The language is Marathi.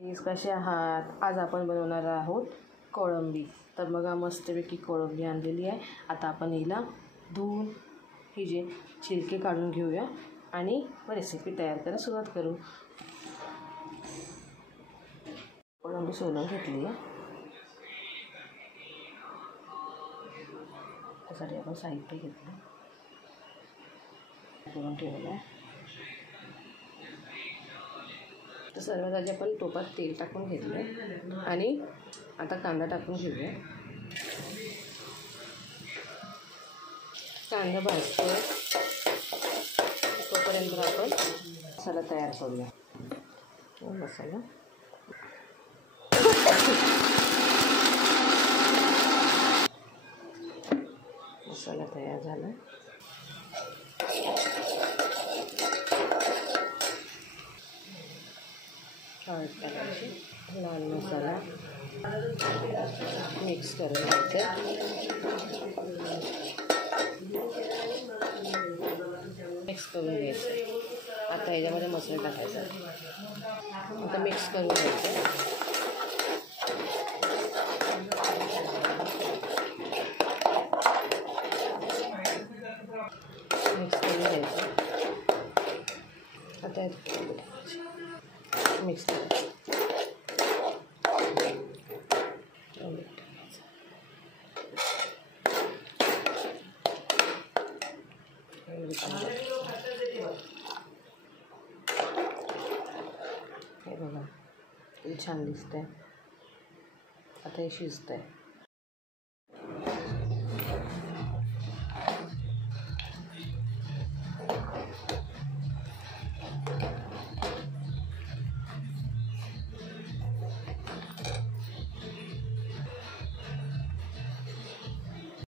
कसे आहात? आज आपण बनवणार आहोत कोळंबी. तर बघा मस्तपैकी कोळंबी आणलेली आहे. आता आपण हिला धुवून हिचे छिलके काढून घेऊया आणि रेसिपी तयार करायला सुरुवात करू. कोळंबी सोलून घेतली आहे. त्यासाठी आपण साहित्य घेतलं करून ठेवलं आहे. तर सर्वात आधी आपण टोपात तेल टाकून घेतलं आणि आता कांदा टाकून घेऊया. कांदा भाजतो तोपर्यंत आपण मसाला तयार करूया. मसाला तयार झाला. हळद टाकायची, लाल मसाला मिक्स करून घ्यायचं. मिक्स करून घ्यायचं. आता ह्याच्यामध्ये मसाला टाकायचा. आता मिक्स करून घ्यायचं. मिक्स करून घ्यायचं. आता मिक्स करायचं. हे बघा किती छान दिसतंय. आता हे शिजतंय.